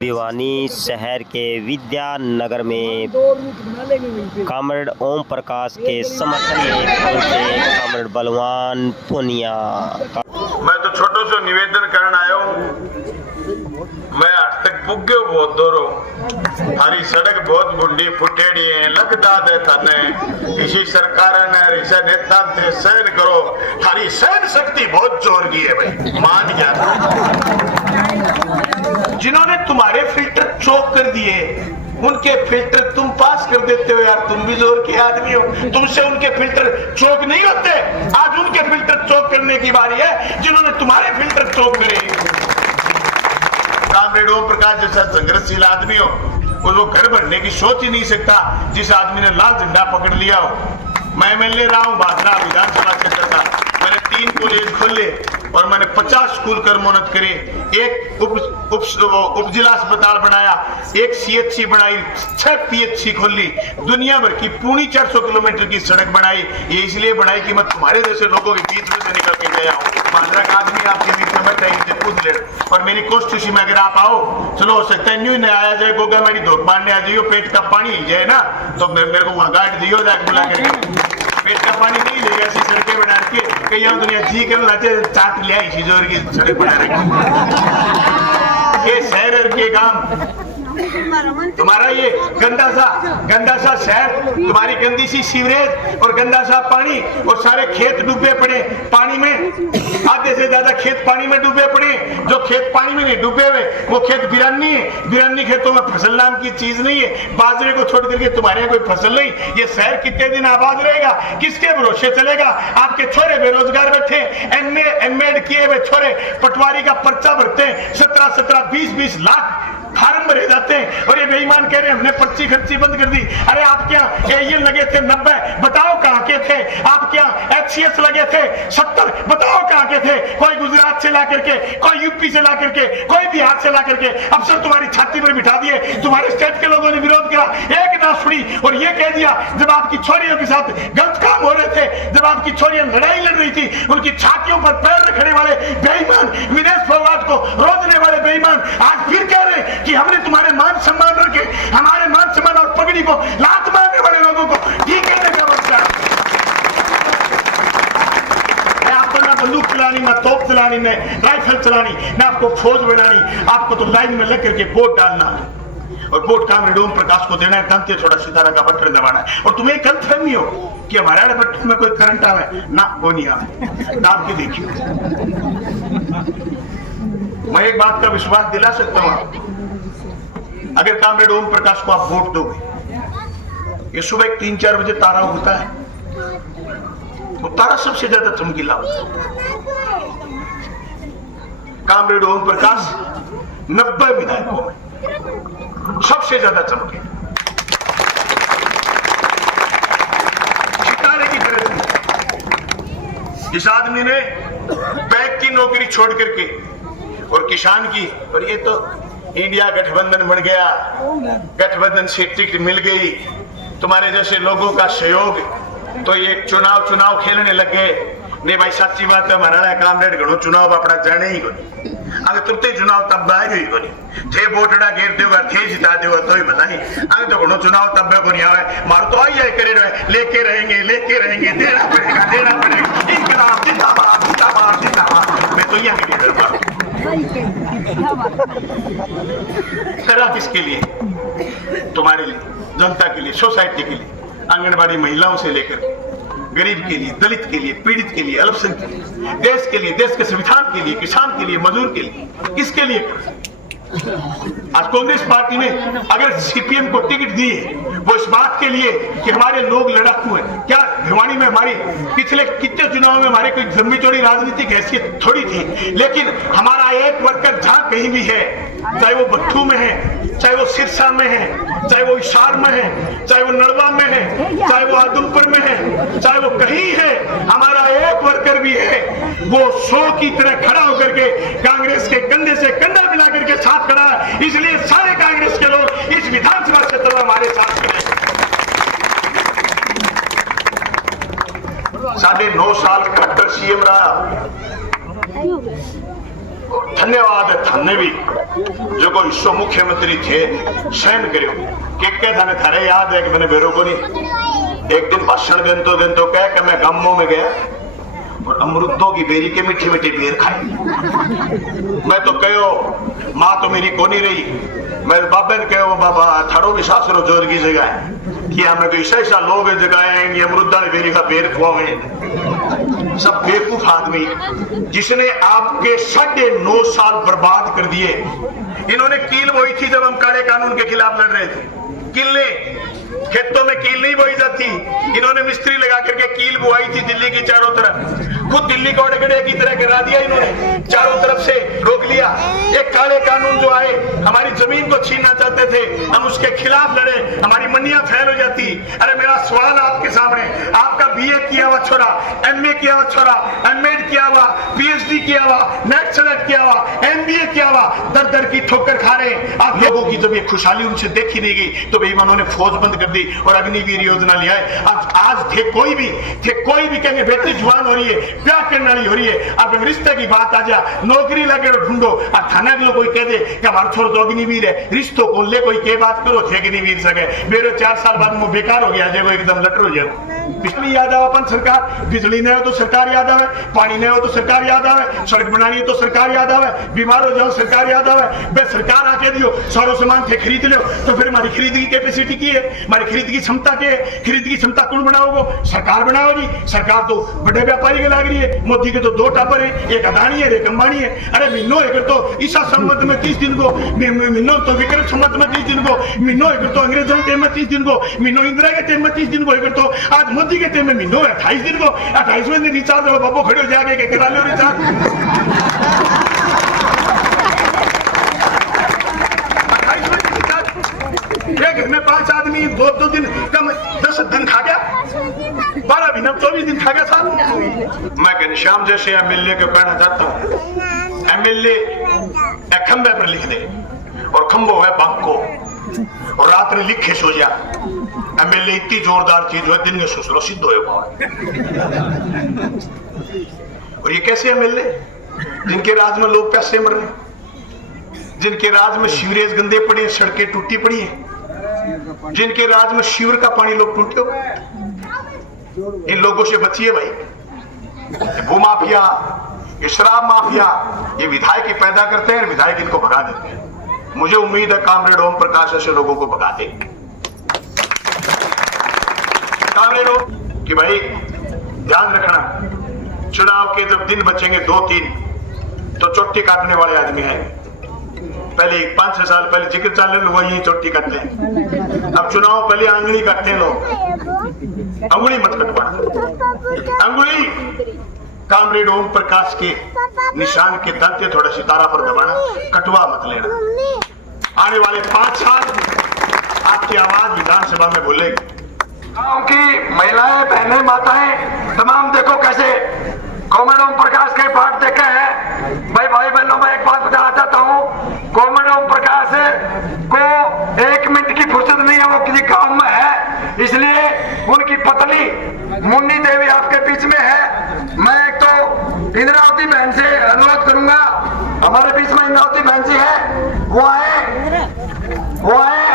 भिवानी शहर के विद्यानगर में कॉमरेड ओम प्रकाश के समर्थन में पहुंचे कॉमरेड बलवान पुनिया। मैं तो छोटो से निवेदन करने आया हूँ। मैं आज तक पुग्यो बहुत दूर हूँ। हरी सड़क बहुत बुंडी फुटेड़ी है, लगदा दे तने किसी सरकार ने रिसा नेता से सहन करो। हरी सहन शक्ति बहुत जोर की है भाई, मान गया। जिन्होंने तुम्हारे फिल्टर चोक कर दिए, उनके फिल्टर तुम पास कर देते हो यार। तुम भी जोर के आदमी हो, तुमसे उनके फिल्टर चोक नहीं होते। आज उनके फिल्टर चोक करने की बारी है जिन्होंने तुम्हारे फिल्टर चोक करे। कॉमरेड ओम प्रकाश जैसा संघर्षशील आदमी हो, वो घर भरने की सोच ही नहीं सकता जिस आदमी ने लाल झंडा पकड़ लिया हो। मैं एमएलए रहा हूँ भादरा विधानसभा क्षेत्र का। मैंने 3 कॉलेज खोले और मैंने 50 स्कूल कर्मोन्नत करे, एक उप जिला अस्पताल बनाया, एक सीएचसी बनाई, 6 पीएचसी खोली, दुनिया भर की 450 किलोमीटर की सड़क बनाई। ये इसलिए बनाई कि मैं तुम्हारे जैसे लोगों के बीच में से निकल के गया हूँ। भादरा का आदमी आपके बीच में बैठा है, पूछ ले। और मेरी कॉन्स्टिट्यूशन में अगर आप आओ, चलो हो सकता है न्यू न आया जाए, गोगा मेरी धोख मारने आ जाइयो, पेट का पानी ही जाए ना, तो मेरे को वहां गार्ड दियो जाके बुला करके। पेट का पानी नहीं लेगा, ऐसी सड़कें बना के कई दुनिया जी कर लाते चाट लिया इसी जोर की सड़क बना रखी। ये शहर के काम तुम्हारा ये गंदा सा शहर, तुम्हारी गंदी सी सीवरेज और गंदा सा पानी, और सारे खेत डूबे पड़े पानी में। आधे से ज्यादा खेत पानी में डूबे पड़े। जो खेत पानी में नहीं डूबे हुए वो खेत बिरानी है। बिरानी खेतों में फसल नाम की चीज नहीं है। बाजरे को छोड़ करके तुम्हारे यहाँ कोई फसल नहीं। ये शहर कितने दिन आबाद रहेगा, किसके भरोसे चलेगा? आपके छोरे बेरोजगार बैठे, एमएड किए हुए छोरे पटवारी का पर्चा भरते हैं, 17-17, 20-20 लाख फार्म भरे जाते हैं, और ये बेईमान कह रहे हैं हमने पर्ची खर्ची बंद कर दी। अरे आप क्या एएल लगे थे 90, बताओ कहां के थे? आप क्या एचसीएस लगे थे 70, बताओ कहां के थे? कोई गुजरात से ला करके, कोई यूपी से ला करके, कोई बिहार से ला करके अफसर तुम्हारी छाती पर बिठा दिए। तुम्हारे स्टेट के लोगों ने विरोध किया, एक ना सुनी, और ये कह दिया जब आपकी छोरियों के साथ गलत काम हो रहे थे, जब आपकी छोरियां लड़ाई लड़ रही थी, उनकी छातियों पर पैर रखने वाले बेईमान, विदेश फोगाट को रोजने वाले बेईमान आज फिर कह रहे कि हमने तुम्हारे मान सम्मान रखे, हमारे मान सम्मान और पगड़ी को लात मारने वाले लोगों को ठीक कहने का मतलब है। आपको ना बंदूक चलानी, ना तोप चलानी, ना राइफल चलानी, ना आपको फौज बनानी। आपको तो लाइन में लग करके वोट डालना है, और वोट कॉमरेड ओम प्रकाश को देना है, दंते थोड़ा सितारा का बटन दबाना है। और तुम्हें गलतफहमी हो कि हमारे वाले बटन में कोई करंट आवे ना, वो नहीं आवे, दाब के देखिए। मैं एक बात का विश्वास दिला सकता हूं, अगर कॉमरेड ओम प्रकाश को आप वोट दोगे, ये सुबह 3-4 बजे तारा उगता है, वो तारा सबसे ज्यादा चमकीला होता है। कॉमरेड ओम प्रकाश 90 विधायकों में सबसे ज्यादा चमके, सितारे की तरह। इस आदमी ने बैंक की नौकरी छोड़ करके और किसान की, और ये तो इंडिया गठबंधन बन गया, गठबंधन से टिकट मिल गई, तुम्हारे जैसे लोगों का सहयोग, तो ये चुनाव खेलने लगे। नहीं भाई सच्ची बात है, हमारा कॉमरेड घणो चुनाव अपना जाने ही कोनी। अगर तुरते चुनाव तब आएगा ही कोनी, थे वोटड़ा घेर देगा, थे जिता देगा तो ही बताई। अगर तो घणो चुनाव तब को नहीं आवे, मारो तो आई करे रहे, लेके रहेंगे, देना पड़ेगा। इंकलाब जिंदाबाद, जिंदाबाद, जिंदाबाद। मैं तो यहाँ के लिए करा किसके लिए? तुम्हारे लिए, जनता के लिए, सोसाइटी के लिए, आंगनबाड़ी महिलाओं से लेकर गरीब के लिए, दलित के लिए, पीड़ित के लिए, अल्पसंख्यक के लिए, देश के लिए, देश के संविधान के लिए, किसान के लिए, मजदूर के लिए, किसके लिए? आज कांग्रेस पार्टी ने अगर सीपीएम को टिकट दी है, वो इस बात के लिए कि हमारे लोग लड़ाकू हैं। क्या भिवानी में हमारी पिछले कितने चुनाव में हमारे कोई लंबी चौड़ी राजनीतिक हैसियत थोड़ी थी, लेकिन हमारा एक वर्कर जहां कहीं भी है, चाहे वो बट्टू में है, चाहे वो सिरसा में है, चाहे वो हिसार में है, चाहे वो नड़वा में है, चाहे वो आदमपुर में है, चाहे वो कहीं है, हमारा एक वर्कर भी है, वो 100 की तरह खड़ा होकर के कांग्रेस के कंधे से कंधा मिला करके साथ खड़ा है। इसलिए सारे कांग्रेस के लोग इस विधानसभा क्षेत्र में हमारे साथ खड़े। 9.5 साल खट्टर सीएम रहा, धन्यवाद है थाने भी जो कोई विश्व मुख्यमंत्री थे सहन करो के थाने थारे याद है कि मैंने बेरो को नहीं एक दिन भाषण दिन तो कह कि मैं गांवों में गया और अमरुदों की बेरी के मीठी मीठी बेर खाई। मैं तो कहो माँ तो मेरी को नहीं रही, मेरे बाबे ने कहो बाबा थारो भी सासरो जोर की जगह है कि हमें तो ऐसा लोग जगह आएंगे अमरुदा ने बेरी का बेर खुआवे। सब बेवकूफ आदमी जिसने आपके 9.5 साल बर्बाद कर दिए। इन्होंने कील बोई थी जब हम काले कानून के खिलाफ लड़ रहे थे। किले खेतों में कील नहीं बोई जाती, इन्होंने मिस्त्री लगा करके कील बुआई थी दिल्ली की चारों तरफ। खुद दिल्ली को अड़गड़े की तरह गिरा दिया इन्होंने, चारों तरफ से रोक लिया। ये काले कानून जो आए हमारी जमीन को छीनना चाहते थे, हम उसके खिलाफ लड़े, हमारी मंडियां फैल हो जाती। अरे मेरा सवाल आपके सामने, आपका बीए किया हुआ छोरा, एमए किया हुआ छोरा, एमएड किया हुआ, पीएचडी किया हुआ, नेट सेलेक्ट किया हुआ, एमबीए किया हुआ, दर दर की ठोकर खा रहे। आप लोगों की जब ये खुशहाली उनसे देखी नहीं गई तो बेईमानों ने फौज बंद कर दी और अग्निवीर योजना लिया है। आज थे कोई भी कहेंगे बेटी जवान हो रही है, प्यार करने वाली हो रही है, अब रिश्ते की बात आ जा, नौकरी लगे ढूंढो। अब थाना के लोग कोई कह दे कि हमारा छोरा तो अग्निवीर है, रिश्तों को ले कोई के बात करो थे अग्निवीर सके मेरे 4 साल बाद वो बेकार हो गया जो एकदम लटर हो जाए। बिजली याद आवे अपन सरकार, बिजली नहीं हो तो सरकार याद आवे, पानी नहीं हो तो सरकार याद आवे, सड़क बनानी है तो सरकार याद आवे, बीमार हो जाओ सरकार याद आवे। बे सरकार आके दियो सारो सामान थे खरीद लो तो फिर हमारी खरीद की कैपेसिटी की है, हमारी खरीद की क्षमता के है, खरीद की क्षमता कौन बनाओगे? सरकार बनाओगी। सरकार तो बड़े व्यापारी के लाग रही है, मोदी के तो 2 टापर है, एक अदानी है एक अंबानी है। अरे महीनों एक तो ईसा संवत में 30 दिन को, महीनों तो विक्रम संवत में 30 दिन को, महीनों एक तो अंग्रेजों के टाइम में 30 दिन को, महीनों इंदिरा के टाइम में 30 दिन को, एक तो आज मोदी के टाइम में महीनों 28 दिन को। 28वें दिन रिचार्ज हो बाबू खड़े हो जाके करा लो रिचार्ज। घर में 5 आदमी 2 दिन कम 10 दिन खा गया, 12 महीना 24 दिन खा गया साहब। मैं घनश्याम जैसे एमएलए को कहना चाहता हूँ, एमएलए खंबे पर लिख दे और खंबो है बांको और रात में लिखे सो जा। एमएलए इतनी जोरदार चीज है दिन में सुसरो सिद्ध हो। और ये कैसे एमएलए जिनके राज में लोग पैसे मर रहे, जिनके राज में सीवरेज गंदे पड़े, सड़कें टूटी पड़ी है, जिनके राज में शिविर का पानी लोग टूटे हो, इन लोगों से बचिए भाई। भूमाफिया, ये शराब माफिया, ये विधायक ही पैदा करते हैं, विधायक इनको भगा देते हैं। मुझे उम्मीद है कामरेड ओम प्रकाश ऐसे लोगों को भगा दे। कामरेड ओम कि भाई ध्यान रखना, चुनाव के जब दिन बचेंगे 2-3 तो चोटी काटने वाले आदमी हैं। पहले 5-6 साल पहले जिक्र चाले लोग वही चोटी काटते हैं, अब चुनाव पहले आंगली काटते हैं लोग। अंगुली मत कटवाना, अंगुली कामरेड ओम प्रकाश के निशान के दंते थोड़ा सितारा पर दबाना, कटवा मत लेना। आने वाले 5 साल आपकी आवाज विधानसभा में बोलेगी। गांव की महिलाएं, बहनें, माताएं तमाम देखो कैसे कामरेड ओम प्रकाश के पाठ देखे हैं। भाई बहनों, मैं एक बात बताना चाहता हूँ, कामरेड ओम प्रकाश को 1 मिनट की फुर्सत नहीं है, वो किसी काम में है, इसलिए उनकी पत्नी मुन्नी देवी आपके बीच में है। मैं एक तो इंद्रावती बहन से अनुरोध करूंगा, हमारे बीच में इंद्रावती बहन जी है, वो आए